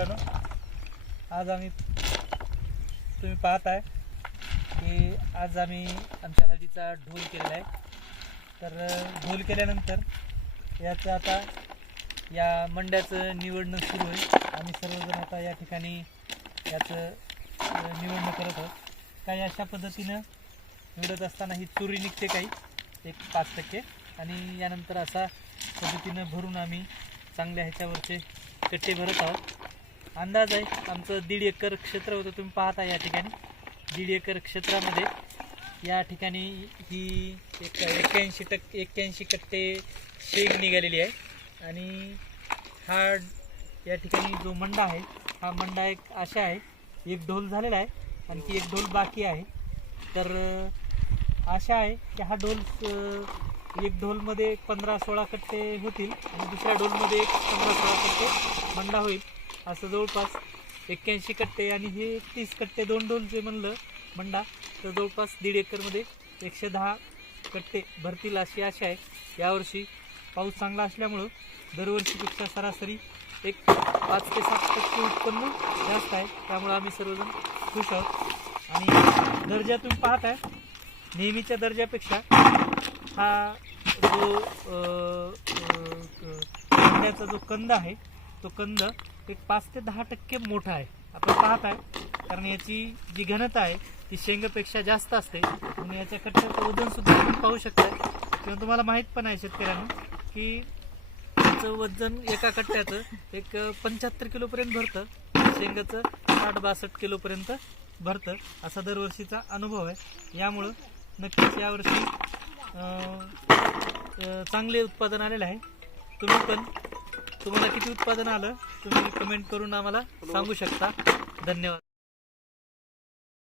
आज आम्ही तुम्ही पाहताय की आज आम्ही आमच्या हळदीचा ढोल केलेला आहे. तर ढोल केल्यानंतर याचं आता या मंड्याचं निवडणं सुरू आहे. आम्ही सर्वजण आता या ठिकाणी याचं निवडणं करत आहोत. काही अशा पद्धतीनं निवडत असताना ही चुरी निघते काही एक पाच टक्के. आणि यानंतर असा पद्धतीनं भरून आम्ही चांगल्या ह्याच्यावरचे कट्टे भरत आहोत. अंदाज आहे. आमचं दीड एकर क्षेत्र होतं तुम्ही पाहता या ठिकाणी. दीड एकर क्षेत्रामध्ये या ठिकाणी ही एक एक्क्याऐंशी टक्के एक्क्याऐंशी कट्टे शेग निघालेली आहे. आणि हा या ठिकाणी जो मंडा आहे हा मंडा एक अशा आहे एक ढोल झालेला आहे आणखी एक ढोल बाकी आहे. तर आशा आहे की हा ढोल एक ढोलमध्ये पंधरा सोळा कट्टे होतील आणि दुसऱ्या ढोलमध्ये एक पंधरा सोळा कट्टे मंडा होईल. असं जवळपास एक्क्याऐंशी कट्टे आणि हे तीस कट्टे दोन दोनचे म्हणलं मंडा. तर जवळपास दीड एकरमध्ये एकशे दहा कट्टे भरतील अशी आशा आहे. यावर्षी पाऊस चांगला असल्यामुळं दरवर्षीपेक्षा सरासरी एक पाच ते सात टक्के उत्पन्न जास्त आहे. त्यामुळं आम्ही सर्वजण खुश आहोत. आणि दर्जा तुम्ही पाहताय नेहमीच्या दर्जापेक्षा हा जो कांद्याचा जो कंद आहे तो कंद एक पाच ते दहा टक्के मोठा आहे. आपण पाहत आहे कारण याची जी घनता आहे ती शेंगपेक्षा जास्त असते. आणि याच्या कट्ट्याचं वजन सुद्धा आपण पाहू शकता किंवा तुम्हाला माहीत पण आहे शेतकऱ्यांना की त्याचं वजन एका कट्ट्याचं एक पंच्याहत्तर किलोपर्यंत भरतं. शेंगाचं साठ बासष्ट किलोपर्यंत भरतं. असा दरवर्षीचा अनुभव आहे. यामुळं नक्कीच यावर्षी चांगले उत्पादन आलेलं आहे. तुम्ही पण तुम्हाला किती उत्पादन आलं तुम्ही कमेंट करून आम्हाला सांगू शकता. धन्यवाद.